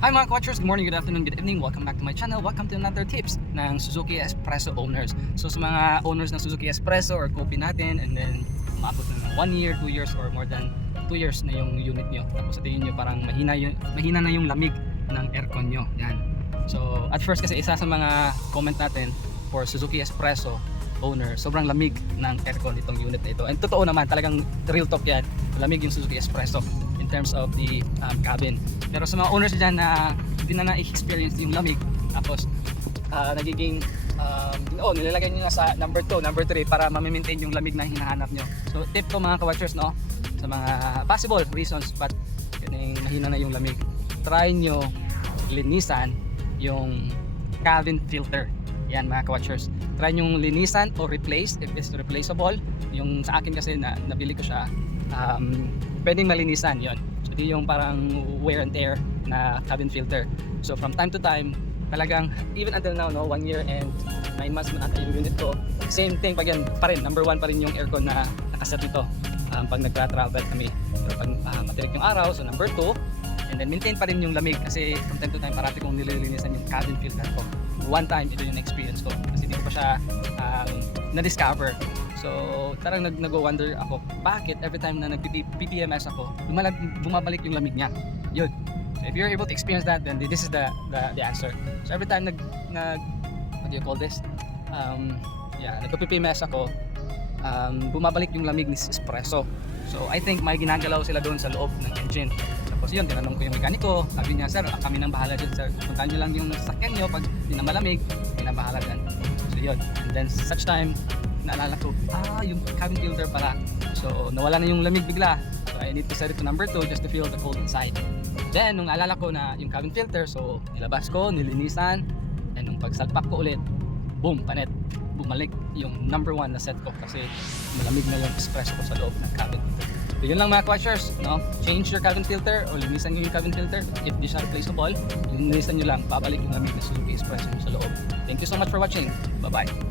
Hi mga watchers, good morning, good afternoon, good evening. Welcome back to my channel. Welcome to another tips ng Suzuki Espresso owners. So sa mga owners ng Suzuki Espresso or Kopi natin, and then umabot na ng 1 year, 2 years, or more than 2 years na yung unit nyo. Tapos sa tingin nyo parang mahina na yung lamig ng aircon nyo. Yan. So at first kasi isa sa mga comment natin for Suzuki Espresso owner, sobrang lamig ng aircon itong unit na ito. And totoo naman, talagang real talk yan. Lamig yung Suzuki Espresso in terms of the cabin. Pero sa mga owners dyan na hindi na na-experience yung lamig, tapos nagiging nilalagay nyo na sa number 2, number 3 para ma-maintain yung lamig na hinahanap nyo. So tip ko mga ka-watchers, no, sa mga possible reasons but mahina na yung lamig, try nyo linisan yung cabin filter. Yan mga ka-watchers, try nyo linisan o replace if it's replaceable. Yung sa akin kasi nabili ko siya, pwedeng malinisan yon. So di yung parang wear and tear na cabin filter. So from time to time, talagang even until now, no, 1 year and 9 months na ata yung unit ko, same thing pag yan pa rin, number 1 pa rin yung aircon na nakaset nito pag nagtra-travel kami. Pero pag matirik yung araw, so number 2, and then maintain pa rin yung lamig kasi from time to time parati kong nililinisan yung cabin filter ko. One time, ito yung experience ko kasi hindi ko pa siya na-discover. So tarang nag-wonder ako, bakit every time na nag-PPMS ako, bumabalik yung lamig niya. Yun. So if you're able to experience that, then this is the answer. So every time what do you call this? Nag-PPMS ako, bumabalik yung lamig ni Espresso. So I think may ginagalaw sila doon sa loob ng engine. Tapos yun, tinanong ko yung mekaniko, sabi niya, sir, kami nang bahala dyan, sir. Puntahan nyo lang yung sasakyan nyo, pag hindi na malamig, kami nang bahala dyan. So yun, and then such time, naalala ko, yung cabin filter pala. So nawala na yung lamig bigla. So I need to set it to number 2 just to feel the cold inside. Then nung naalala ko na yung cabin filter, so nilabas ko, nilinisan, and nung pagsalpak ko ulit, boom, panet, bumalik yung number 1 na set ko kasi malamig na yung espresso ko sa loob ng cabin filter. So yun lang mga watchers, no? Change your cabin filter o linisan nyo yung cabin filter. If di siya replaceable, linisan nyo lang, babalik yung lamig na Suzuki Espresso sa loob. Thank you so much for watching. Bye bye.